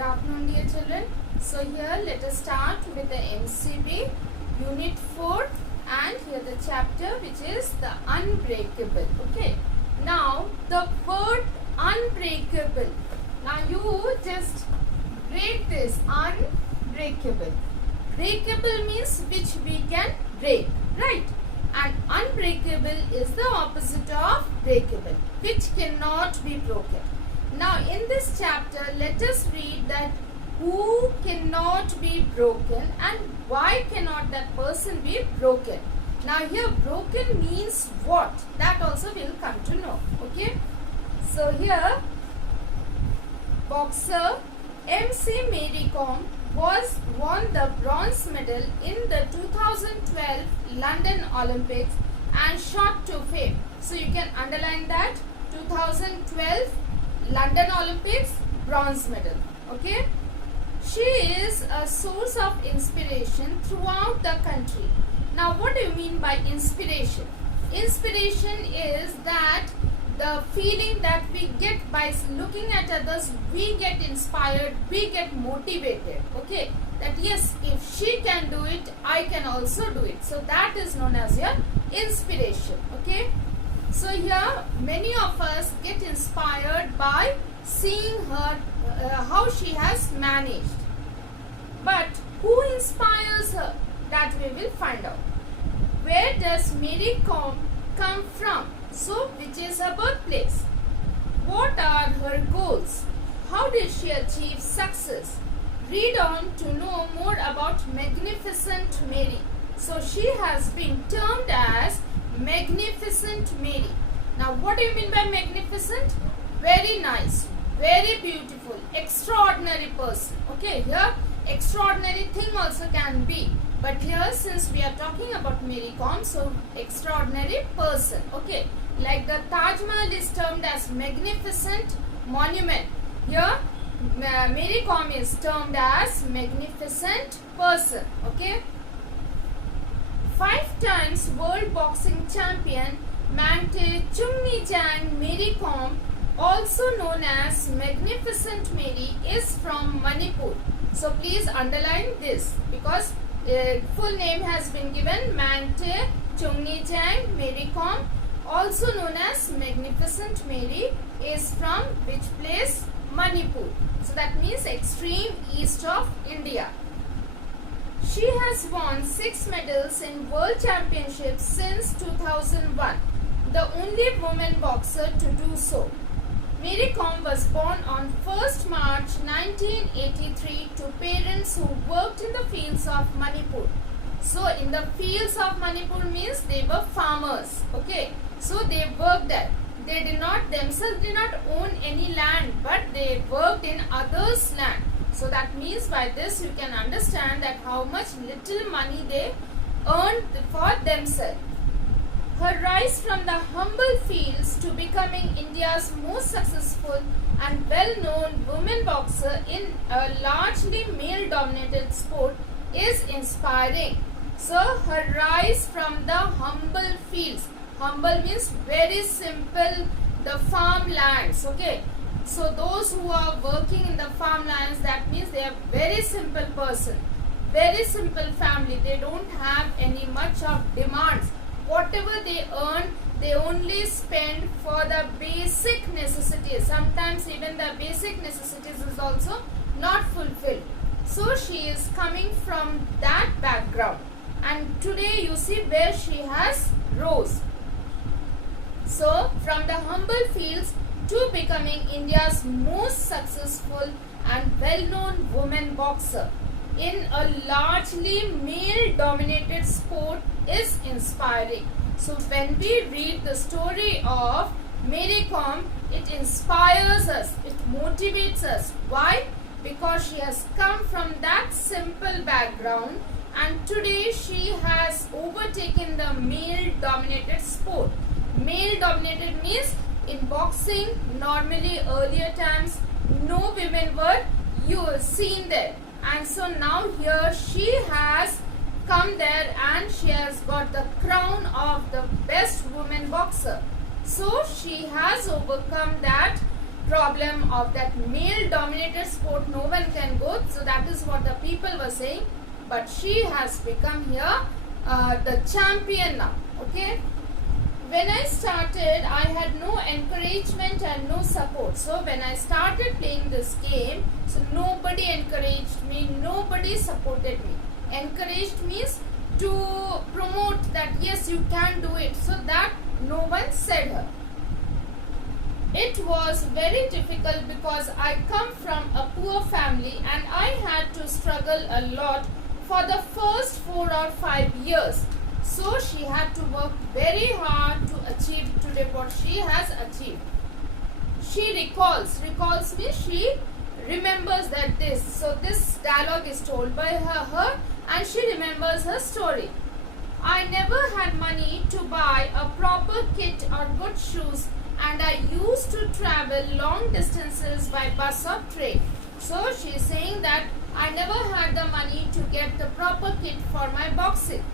Good afternoon, dear children. So here let us start with the MCB Unit 4 and here the chapter which is the unbreakable. Okay. Now the word unbreakable. Now you just break this unbreakable. Breakable means which we can break, right? And unbreakable is the opposite of breakable, which cannot be broken. Now in this chapter, let us read that who cannot be broken and why cannot that person be broken. Now here broken means what? That also we will come to know. Okay. So here boxer MC Mary Kom won the bronze medal in the 2012 London Olympics and shot to fame. So you can underline that 2012 London Olympics bronze medal. Okay. She is a source of inspiration throughout the country. Now what do you mean by inspiration? Inspiration is that the feeling that we get by looking at others, we get inspired, we get motivated. Okay, that yes, if she can do it, I can also do it. So that is known as your inspiration. Okay, so here many of us get inspired by seeing her, how she has managed. But who inspires her? That we will find out. Where does Mary Kom come from? So, which is her birthplace? What are her goals? How did she achieve success? Read on to know more about Magnificent Mary. So, she has been termed as Magnificent Mary. Now, what do you mean by magnificent? Very nice, very beautiful, extraordinary person. Okay, here extraordinary thing also can be. But here since we are talking about Mary Kom, so extraordinary person. Okay, like the Taj Mahal is termed as magnificent monument. Here Mary Kom is termed as magnificent person. Okay. 5 times world boxing champion Mangte Chumnijang Mary Kom, also known as Magnificent Mary, is from Manipur. So please underline this because full name has been given. Mangte Chumnijang Mary Kom, also known as Magnificent Mary, is from which place? Manipur. So that means extreme east of India. She has won 6 medals in World Championships since 2001, the only woman boxer to do so. Mary Kom was born on 1st March 1983 to parents who worked in the fields of Manipur. So in the fields of Manipur means they were farmers. Okay, so they worked there. They themselves did not own any land, but they worked in others' land. So that means by this you can understand that how much little money they earned for themselves. Her rise from the humble fields to becoming India's most successful and well-known women boxer in a largely male-dominated sport is inspiring. So, her rise from the humble fields. Humble means very simple, the farmlands. Okay. So, those who are working in the farmlands, that means they are very simple person, very simple family. They don't have any much of demands. Whatever they earn, they only spend for the basic necessities. Sometimes even the basic necessities is also not fulfilled. So she is coming from that background. And today you see where she has rose. So from the humble fields to becoming India's most successful and well-known woman boxer in a largely male-dominated sport is inspiring. So when we read the story of Mary Kom, it inspires us, it motivates us. Why? Because she has come from that simple background and today she has overtaken the male-dominated sport. Male-dominated means in boxing, normally earlier times, no women were seen there. And so now here she has come there and she has got the crown of the best woman boxer. So she has overcome that problem of that male dominated sport, no one can go. So that is what the people were saying. But she has become here the champion now. Okay. When I started, I had no encouragement and no support. So when I started playing this game, so nobody encouraged me, nobody supported me. Encouraged means to promote that yes, you can do it. So that no one said her. It was very difficult because I come from a poor family and I had to struggle a lot for the first 4 or 5 years. So she had to work very hard to achieve today what she has achieved. She recalls means she remembers that this. So this dialogue is told by her and she remembers her story. I never had money to buy a proper kit or good shoes and I used to travel long distances by bus or train. So she is saying that I never had the money to get the proper kit for my boxing.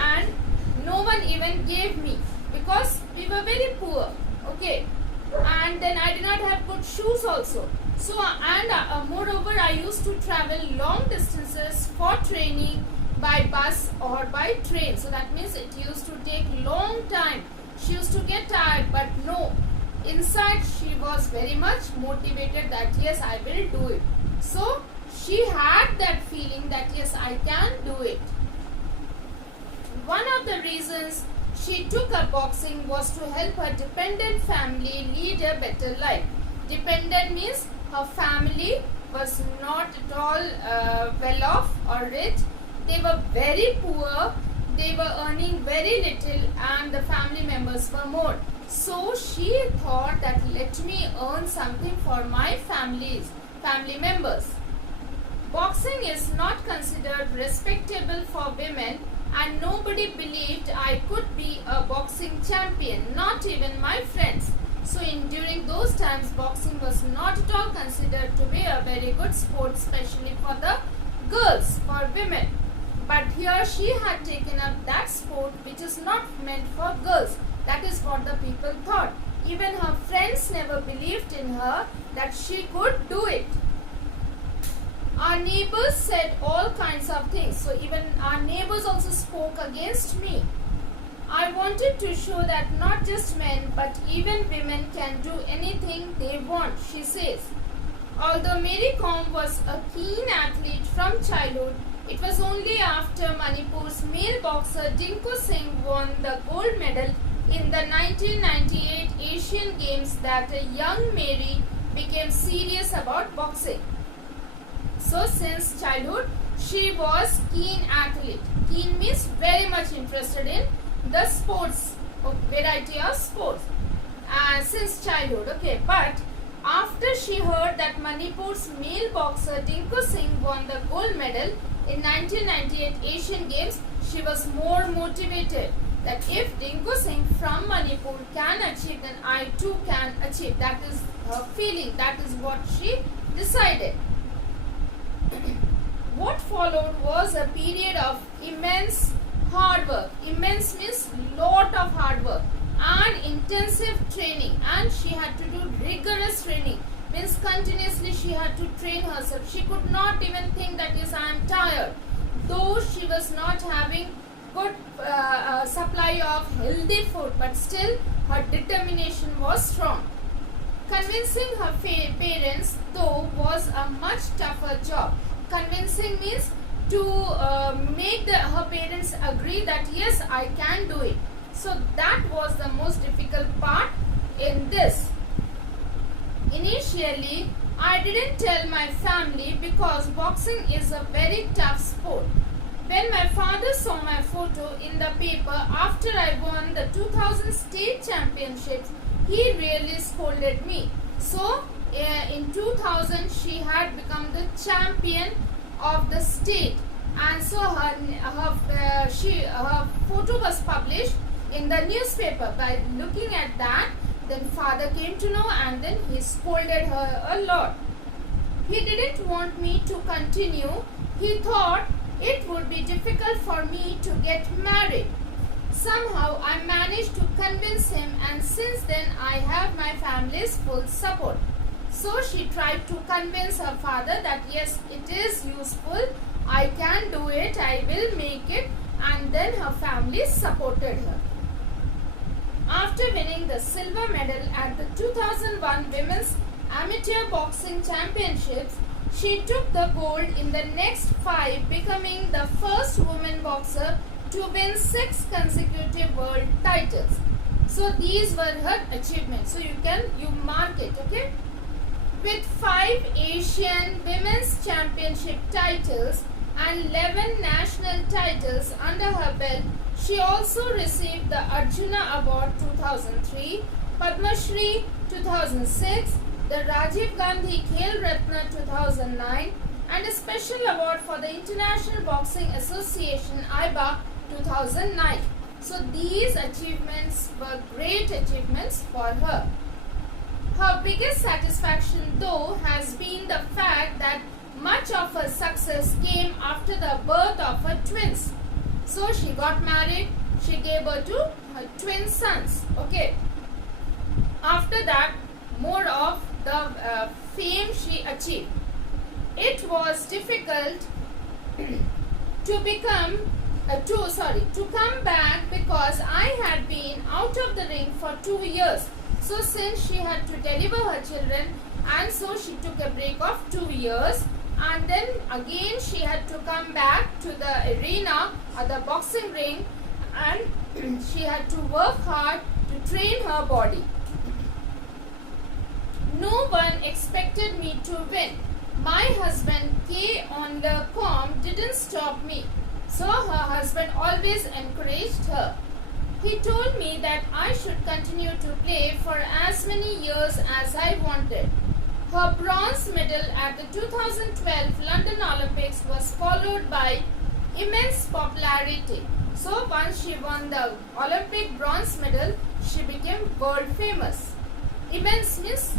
And no one even gave me because we were very poor. Okay. And then I did not have good shoes also. So moreover I used to travel long distances for training by bus or by train. So that means it used to take long time. She used to get tired, but no. Inside she was very much motivated that yes, I will do it. So she had that feeling that yes, I can do it. One of the reasons she took up boxing was to help her dependent family lead a better life. Dependent means her family was not at all well off or rich. They were very poor. They were earning very little and the family members were more. So she thought that let me earn something for my family members. Boxing is not considered respectable for women and nobody believed I could be a boxing champion, not even my friends. So during those times boxing was not at all considered to be a very good sport, especially for the girls, for women. But here she had taken up that sport which is not meant for girls. That is what the people thought. Even her friends never believed in her that she could do it. Our neighbors said all kinds of things. So even our neighbors also spoke against me. I wanted to show that not just men but even women can do anything they want, she says. Although Mary Kom was a keen athlete from childhood, it was only after Manipur's male boxer Dinku Singh won the gold medal in the 1998 Asian Games that a young Mary became serious about boxing. So since childhood, she was keen athlete. Keen means very much interested in the sports, variety of sports. Since childhood, okay. But after she heard that Manipur's male boxer Dinku Singh won the gold medal in 1998 Asian Games, she was more motivated that if Dinku Singh from Manipur can achieve, then I too can achieve. That is her feeling. That is what she decided. What followed was a period of immense hard work. Immense means lot of hard work and intensive training, and she had to do rigorous training. Means continuously she had to train herself. She could not even think that yes, I am tired. Though she was not having good supply of healthy food, but still her determination was strong. Convincing her parents though was a much tougher job. Convincing means to make her parents agree that yes, I can do it. So that was the most difficult part in this. Initially, I didn't tell my family because boxing is a very tough sport. When my father saw my photo in the paper after I won the 2000 state championships, he really scolded me. So in 2000 she had become the champion of the state, and so her photo was published in the newspaper. By looking at that, then father came to know and then he scolded her a lot. He didn't want me to continue. He thought it would be difficult for me to get married. Somehow I managed to convince him, and since then I have my family's full support. So she tried to convince her father that yes, it is useful, I can do it, I will make it, and then her family supported her. After winning the silver medal at the 2001 Women's Amateur Boxing Championships, she took the gold in the next 5, becoming the first woman boxer to win 6 consecutive world titles. So these were her achievements. So you mark it, okay? With 5 Asian Women's Championship titles and 11 national titles under her belt, she also received the Arjuna Award 2003, Padma Shri 2006, the Rajiv Gandhi Khel Ratna 2009, and a special award for the International Boxing Association IBA 2009. So these achievements were great achievements for her. Her biggest satisfaction though has been the fact that much of her success came after the birth of her twins. So she got married, she gave birth to her twin sons. Okay. After that, more of the fame she achieved. It was difficult to come back because I had been out of the ring for 2 years. So since she had to deliver her children, and so she took a break of 2 years, and then again she had to come back to the arena or the boxing ring, and she had to work hard to train her body. No one expected me to win. My husband K. on the com didn't stop me. So her husband always encouraged her. He told me that I should continue to play for as many years as I wanted. Her bronze medal at the 2012 London Olympics was followed by immense popularity. So once she won the Olympic bronze medal, she became world famous. Immense means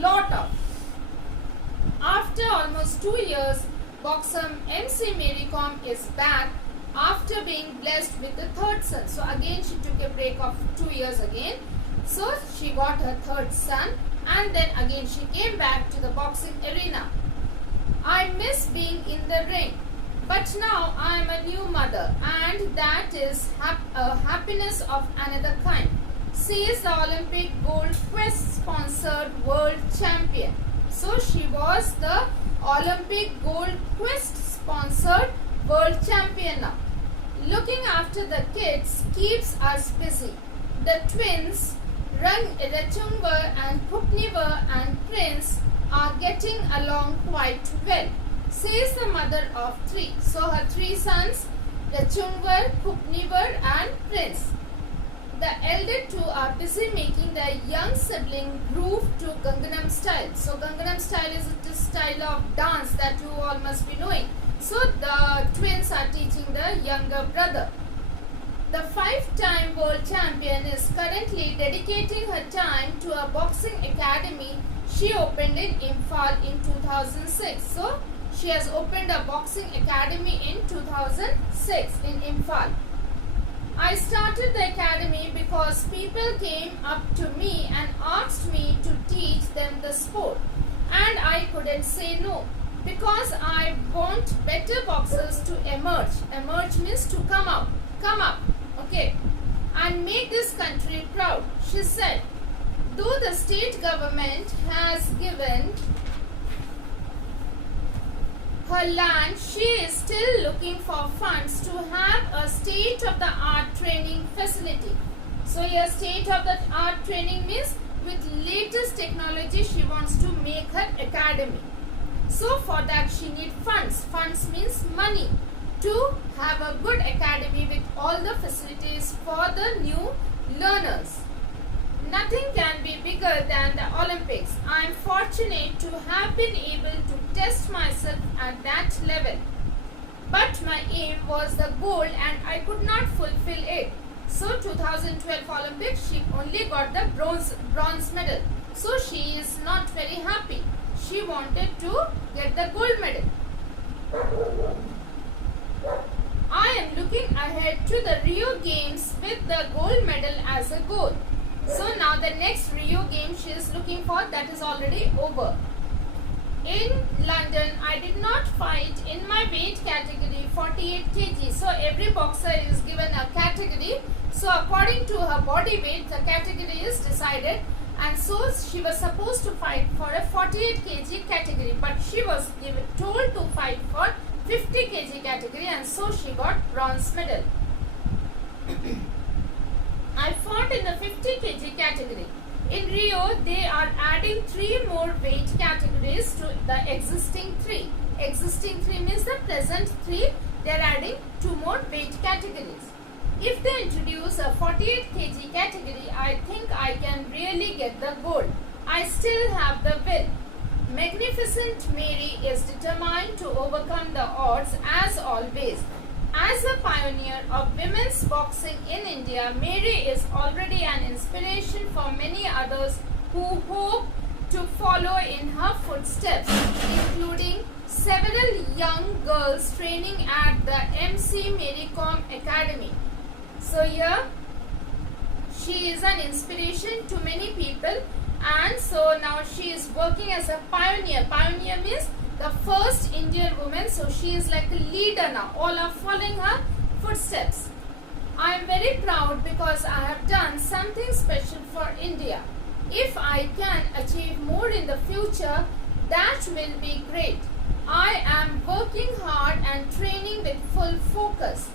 lot of. After almost 2 years, boxer MC Mary Kom is back after being blessed with the third son. So again she took a break of 2 years again. So she got her third son, and then again she came back to the boxing arena. I miss being in the ring, but now I am a new mother, and that is a happiness of another kind, says the Olympic Gold Quest sponsored world champion. So she was the Olympic Gold Quest sponsored world champion now. Looking after the kids keeps us busy. The twins Rachungvar and Khupnivar and Prince are getting along quite well, says the mother of 3. So her 3 sons, Rachungvar, Khupnivar and Prince. The elder 2 are busy making their young sibling groove to Gangnam Style. So Gangnam Style is the style of dance that you all must be knowing. So the twins are teaching the younger brother. The 5-time world champion is currently dedicating her time to a boxing academy she opened in Imphal in 2006. So she has opened a boxing academy in 2006 in Imphal. I started the academy because people came up to me and asked me to teach them the sport, and I couldn't say no because I want better boxers to emerge. Emerge means to come up, okay, and make this country proud, she said. Though the state government has given her land, she is still looking for funds to have a state-of-the-art training facility. So here state-of-the-art training means with latest technology she wants to make her academy. So for that she needs funds. Funds means money to have a good academy with all the facilities for the new learners. Nothing can be bigger than the Olympics. I am fortunate to have been able to test myself at that level. But my aim was the goal and I could not fulfill it. So 2012 Olympics she only got the bronze medal. So she is not very happy. She wanted to get the gold medal. I I am looking ahead to the Rio Games with the gold medal as a goal. So now the next Rio game she is looking for, that is already over. In London, I did not fight in my weight category 48 kg. So every boxer is given a category. So according to her body weight, the category is decided. And so she was supposed to fight for a 48 kg category. But she was told to fight for 50 kg category, and so she got bronze medal. I fought in the 50 kg category. In Rio, they are adding 3 more weight categories to the existing 3. Existing 3 means the present 3. They are adding 2 more weight categories. If they introduce a 48 kg category, I think I can really get the gold. I still have the will. Magnificent Mary is determined to overcome the odds as always. As a pioneer of women's boxing in India, Mary is already an inspiration for many others who hope to follow in her footsteps, including several young girls training at the MC Mary Kom Academy. So here, she is an inspiration to many people, and so now she is working as a pioneer. Pioneer means the first Indian woman, so she is like a leader now. All are following her footsteps. I am very proud because I have done something special for India. If I can achieve more in the future, that will be great. I am working hard and training with full focus.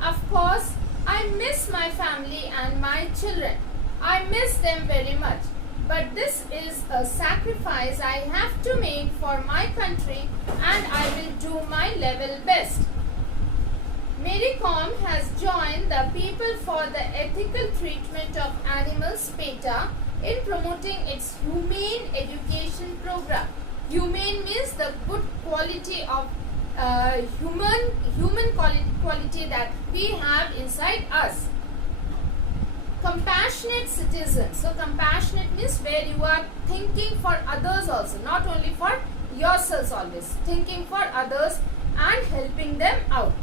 Of course, I miss my family and my children. I miss them very much. But this is a sacrifice I have to make for my country, and I will do my level best. Mary Kom has joined the People for the Ethical Treatment of Animals PETA in promoting its humane education program. Humane means the good quality of human quality that we have inside us. Compassionate citizen. So compassionate means where you are thinking for others also, not only for yourselves always, thinking for others and helping them out.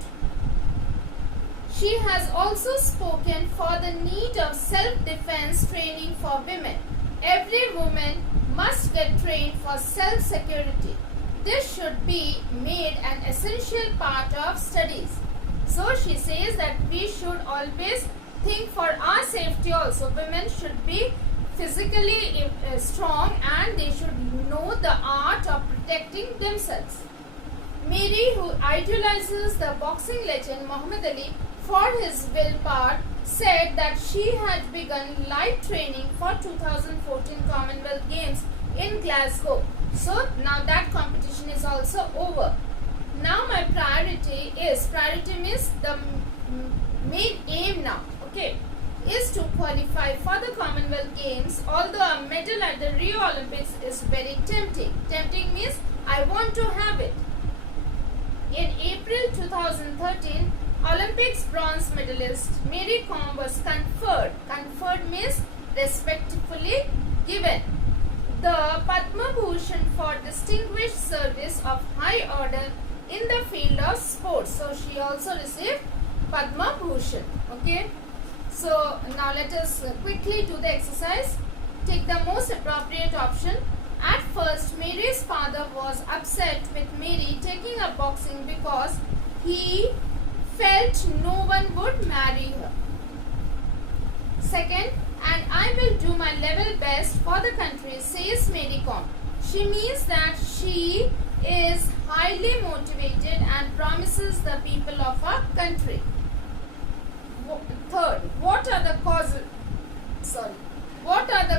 She has also spoken for the need of self-defense training for women. Every woman must get trained for self-security. This should be made an essential part of studies. So she says that we should always think for our safety also. Women should be physically strong, and they should know the art of protecting themselves. Mary, who idolizes the boxing legend Muhammad Ali for his willpower, said that she had begun light training for 2014 Commonwealth Games in Glasgow. So now that competition is also over. Now my priority means the main aim now, okay, is to qualify for the Commonwealth Games. Although a medal at the Rio Olympics is very tempting. Tempting means I want to have it. In April 2013, Olympics bronze medalist Mary Kom was conferred. Conferred means respectfully given the Padma Bhushan for distinguished service of high order in the field of sports. So she also received Padma Bhushan. Okay. So now let us quickly do the exercise. Take the most appropriate option. At first, Mary's father was upset with Mary taking up boxing because he felt no one would marry her. Second, and I will do my level best for the country, says Mary Kom. She means that she is highly motivated and promises the people of her country. Third, what are the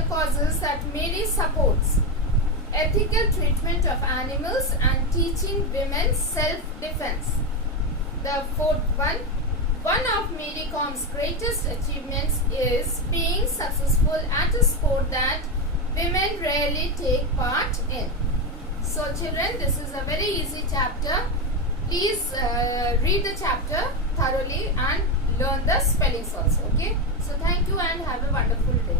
causes that Mary supports? Ethical treatment of animals and teaching women self-defense. The fourth one of Mary Kom's greatest achievements is being successful at a sport that women rarely take part in. So children, this is a very easy chapter. Please read the chapter thoroughly and learn the spellings also. Okay. So thank you and have a wonderful day.